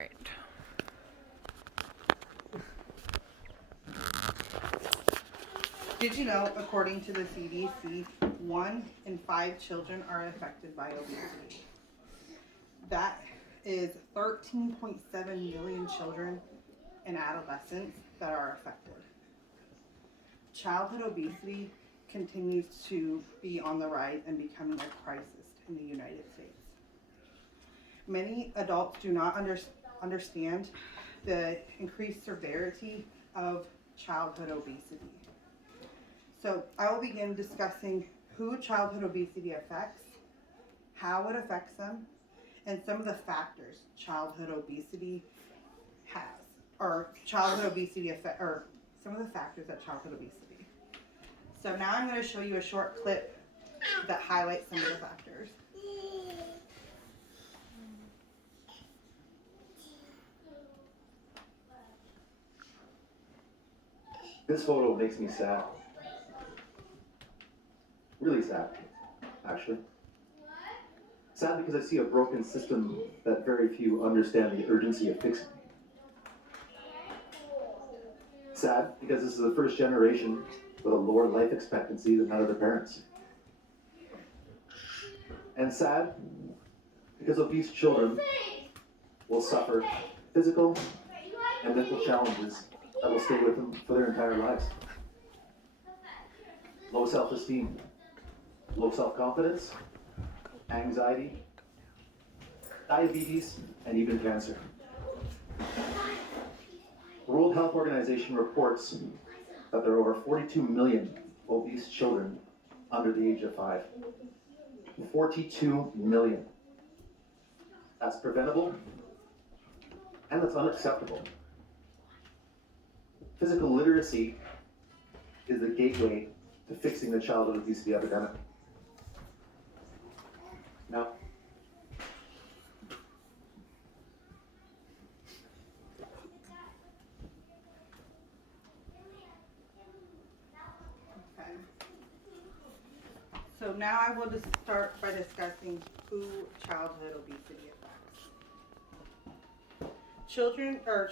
Right. Did you know, according to the CDC, 1 in 5 children are affected by obesity? That is 13.7 million children and adolescents that are affected. Childhood obesity continues to be on the rise and becoming a crisis in the United States. Many adults do not understand the increased severity of childhood obesity. So I will begin discussing who childhood obesity affects, how it affects them, and some of the factors childhood obesity has, or childhood obesity affect, or some of the factors that childhood obesity. So now I'm going to show you a short clip that highlights some of the factors. This photo makes me sad. Really sad, actually. Sad because I see a broken system that very few understand the urgency of fixing. Sad because this is the first generation with a lower life expectancy than that of their parents. And sad because obese children will suffer physical and mental challenges that will stay with them for their entire lives. Low self-esteem, low self-confidence, anxiety, diabetes, and even cancer. The World Health Organization reports that there are over 42 million obese children under the age of 5. 42 million. That's preventable, and that's unacceptable. Physical literacy is the gateway to fixing the childhood obesity epidemic. Now, Okay. So now I will just start by discussing who childhood obesity affects.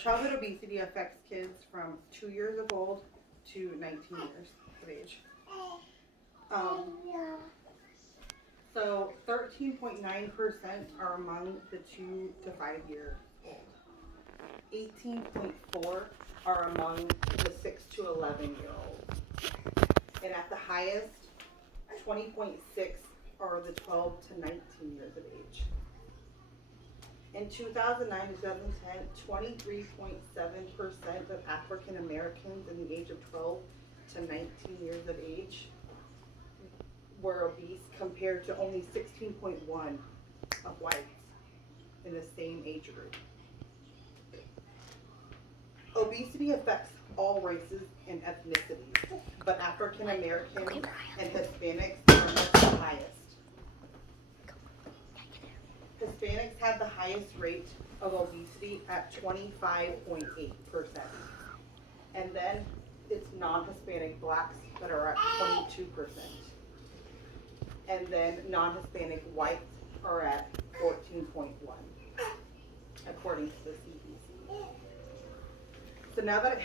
Childhood obesity affects kids from 2 years of old to 19 years of age. So 13.9% are among the 2 to 5 year old. 18.4 are among the 6 to 11 year olds. And at the highest, 20.6 are the 12 to 19 years of age. In 2009 to 2010, 23.7% of African Americans in the age of 12 to 19 years of age were obese, compared to only 16.1 of whites in the same age group. Obesity affects all races and ethnicities, but African Americans and Hispanics are much the highest. Hispanics have the highest rate of obesity at 25.8%. And then it's non-Hispanic blacks that are at 22%. And then non-Hispanic whites are at 14.1, according to the CDC. So now that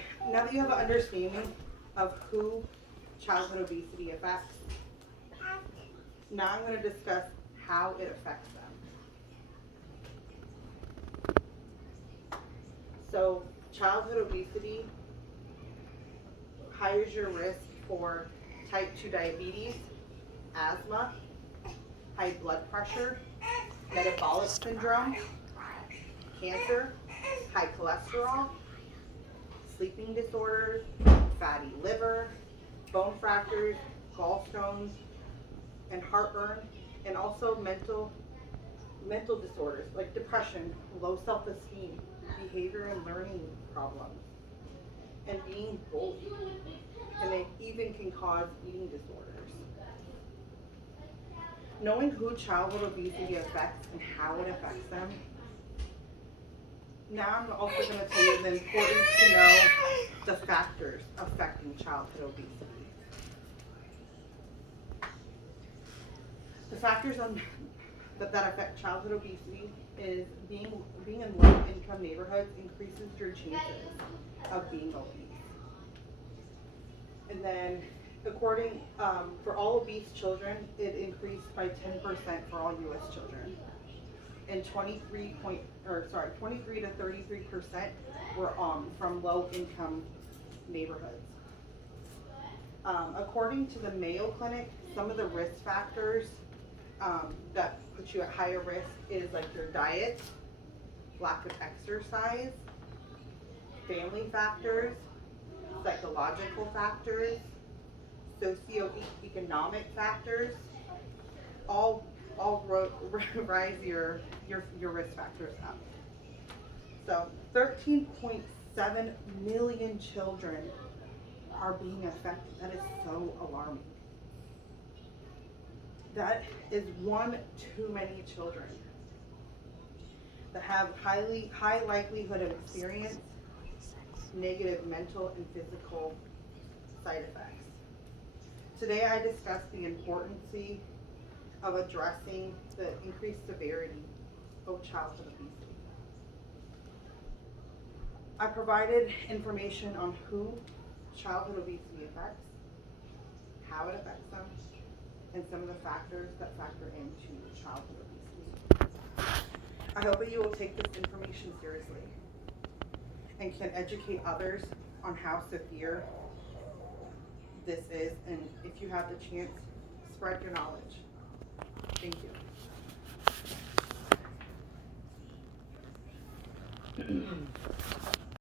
you have an understanding of who childhood obesity affects, now I'm going to discuss how it affects them. So childhood obesity higher your risk for type 2 diabetes, asthma, high blood pressure, metabolic syndrome, cancer, high cholesterol, sleeping disorders, fatty liver, bone fractures, gallstones, and heartburn, and also mental disorders like depression, low self-esteem, behavior and learning problems, and being bullied, and it even can cause eating disorders. Knowing who childhood obesity affects and how it affects them, now I'm also going to tell you the importance to know the factors affecting childhood obesity. that affect childhood obesity is being in low income neighborhoods increases your chances of being obese. And then according for all obese children, it increased by 10% for all US children. And 23 to 33% were from low income neighborhoods. According to the Mayo Clinic, some of the risk factors that put you at higher risk is like your diet, lack of exercise, family factors, psychological factors, socioeconomic factors, all rise your risk factors up. So 13.7 million children are being affected. That is so alarming. That is one too many children that have high likelihood of experience negative mental and physical side effects. Today I discussed the importance of addressing the increased severity of childhood obesity. I provided information on who childhood obesity affects, how it affects them, and some of the factors that factor into childhood obesity. I hope that you will take this information seriously and can educate others on how severe this is, and if you have the chance, spread your knowledge. Thank you.